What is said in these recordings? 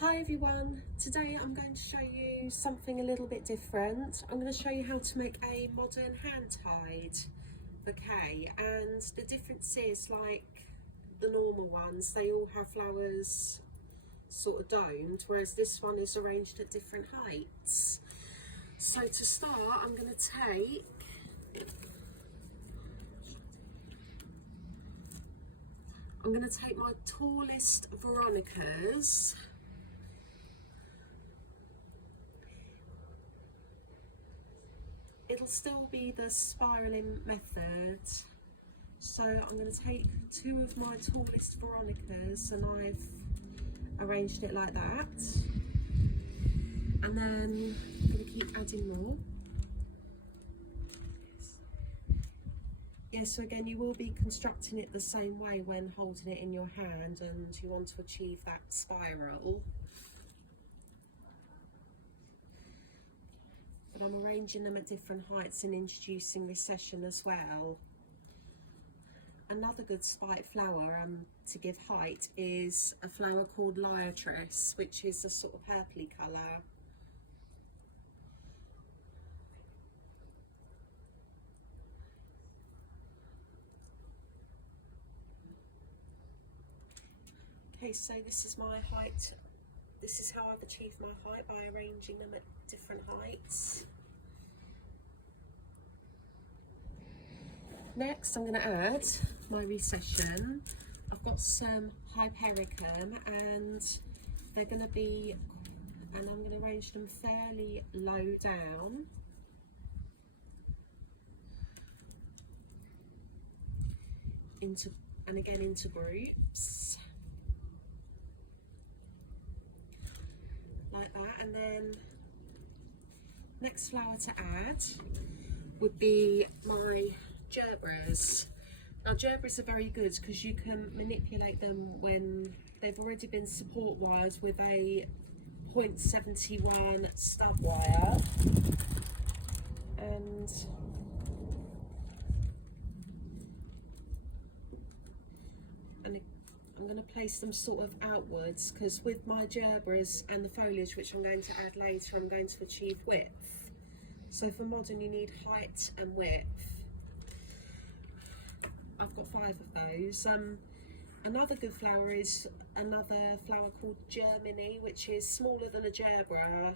Hi everyone, today I'm going to show you something a little bit different. I'm going to show you how to make a modern hand-tied bouquet, and the difference is, like the normal ones, they all have flowers sort of domed, whereas this one is arranged at different heights. So to start, I'm going to take my tallest Veronicas. It'll still be the spiraling method. So I'm going to take two of my tallest Veronicas and I've arranged it like that. And then I'm going to keep adding more. Yeah, so again, you will be constructing it the same way when holding it in your hand, and you want to achieve that spiral. But I'm arranging them at different heights and introducing recession as well. Another good spike flower to give height is a flower called Liatris, which is a sort of purpley colour. Okay, so this is my height. This is how I've achieved my height, by arranging them at different heights. Next, I'm going to add my recession. I've got some Hypericum, and they're going to be, and I'm going to arrange them fairly low down. Into groups. Like that. And then next flower to add would be my Gerberas. Now Gerberas are very good because you can manipulate them when they've already been support wired with a 0.71 stud wire, and I'm going to place them sort of outwards, because with my Gerberas and the foliage, which I'm going to add later, I'm going to achieve width. So for modern you need height and width. I've got 5 of those. Another good flower is another flower called Germany, which is smaller than a Gerbera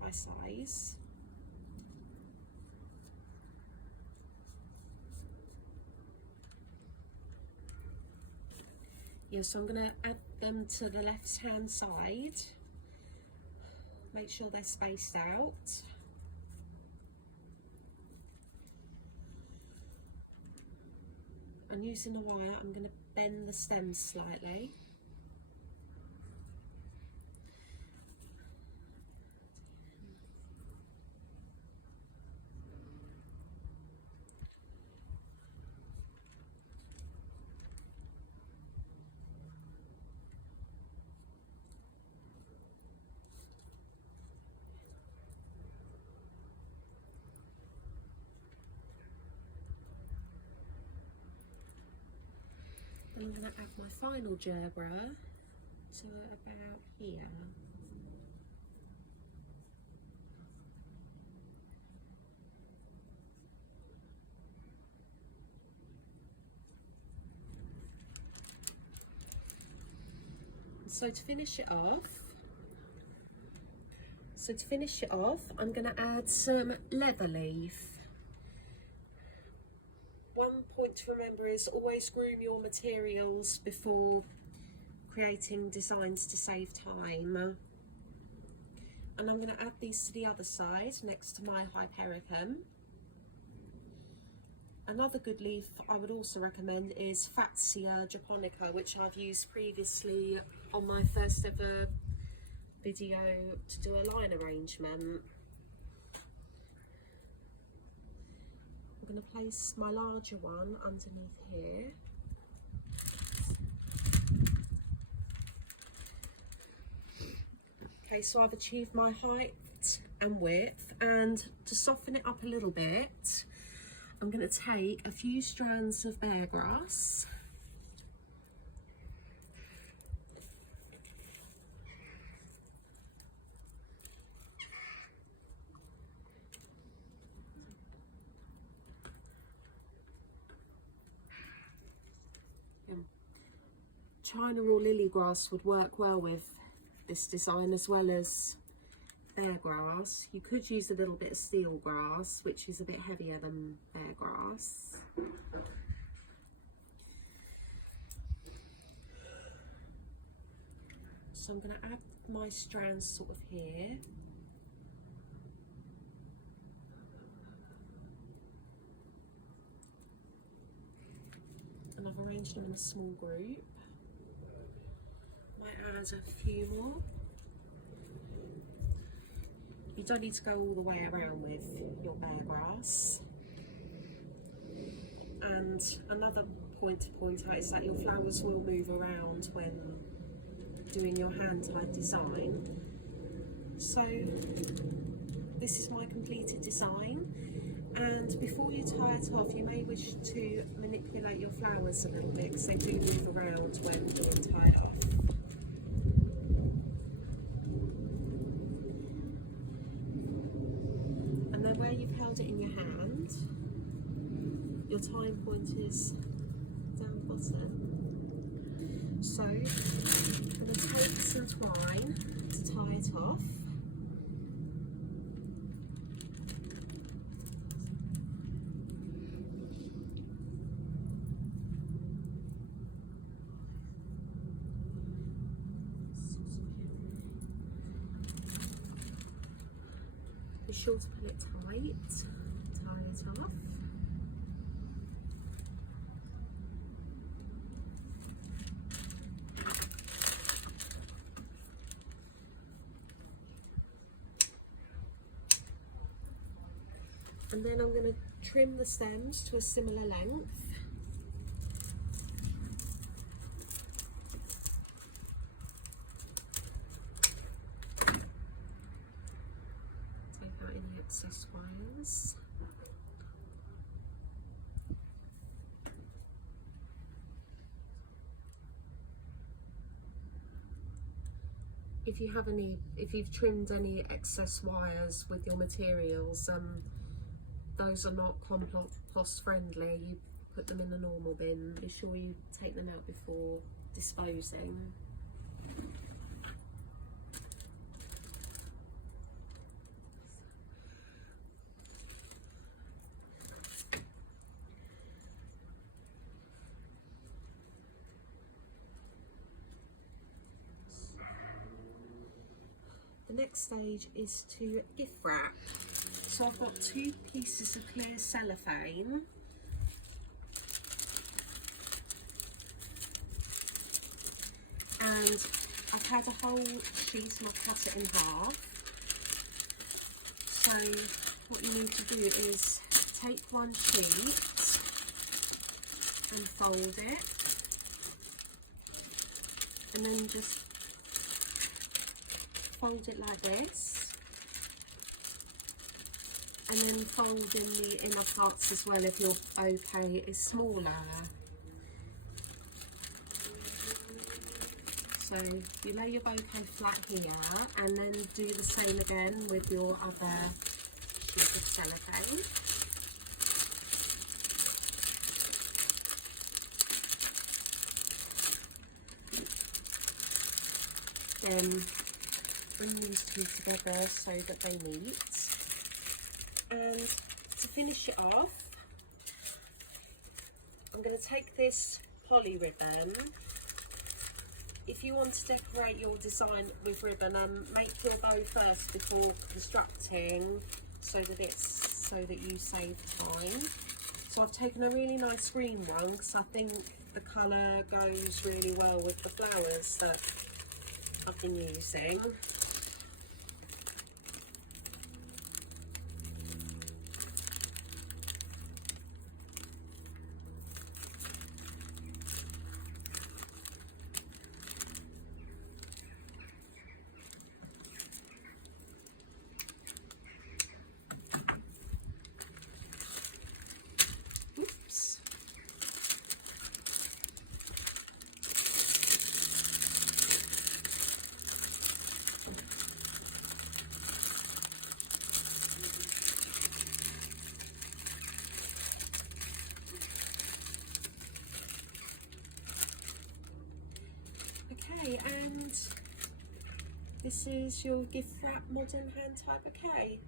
by size. Yeah, so I'm going to add them to the left hand side. Make sure they're spaced out. And using a wire, I'm going to bend the stems slightly. I'm going to add my final Gerbera to about here. So to finish it off, I'm going to add some leather leaf. One point to remember is always groom your materials before creating designs to save time. And I'm going to add these to the other side next to my Hypericum. Another good leaf I would also recommend is Fatsia japonica, which I've used previously on my first ever video to do a line arrangement. I'm going to place my larger one underneath here. Okay, so I've achieved my height and width, and to soften it up a little bit, I'm going to take a few strands of bear grass China or lily grass would work well with this design, as well as bear grass. You could use a little bit of steel grass, which is a bit heavier than bear grass. So I'm going to add my strands sort of here. And I've arranged them in a small group. Might add a few more. You don't need to go all the way around with your bear grass. And another point to point out is that your flowers will move around when doing your hand-tied design. So this is my completed design, and before you tie it off you may wish to manipulate your flowers a little bit because they do move around when being tied off. And then where you've held it in your hand, your tying point is down the bottom. So I'm going to take some twine to tie it off. Be sure to put it tight, tie it off. And then I'm going to trim the stems to a similar length. Take out any excess wires. If you've trimmed any excess wires with your materials, those are not compost friendly. You put them in the normal bin. Be sure you take them out before disposing. The next stage is to gift wrap. So I've got 2 pieces of clear cellophane. And I've had a whole sheet and I've cut it in half. So what you need to do is take one sheet and fold it. And then just fold it like this. And then fold in the inner parts as well if your bouquet is smaller. So you lay your bouquet flat here and then do the same again with your other sheet of cellophane. Then bring these 2 together so that they meet. And to finish it off, I'm going to take this poly ribbon. If you want to decorate your design with ribbon, make your bow first before constructing, so that you save time. So I've taken a really nice green one because I think the colour goes really well with the flowers that I've been using. Okay, and this is your gift wrap modern hand tie bouquet.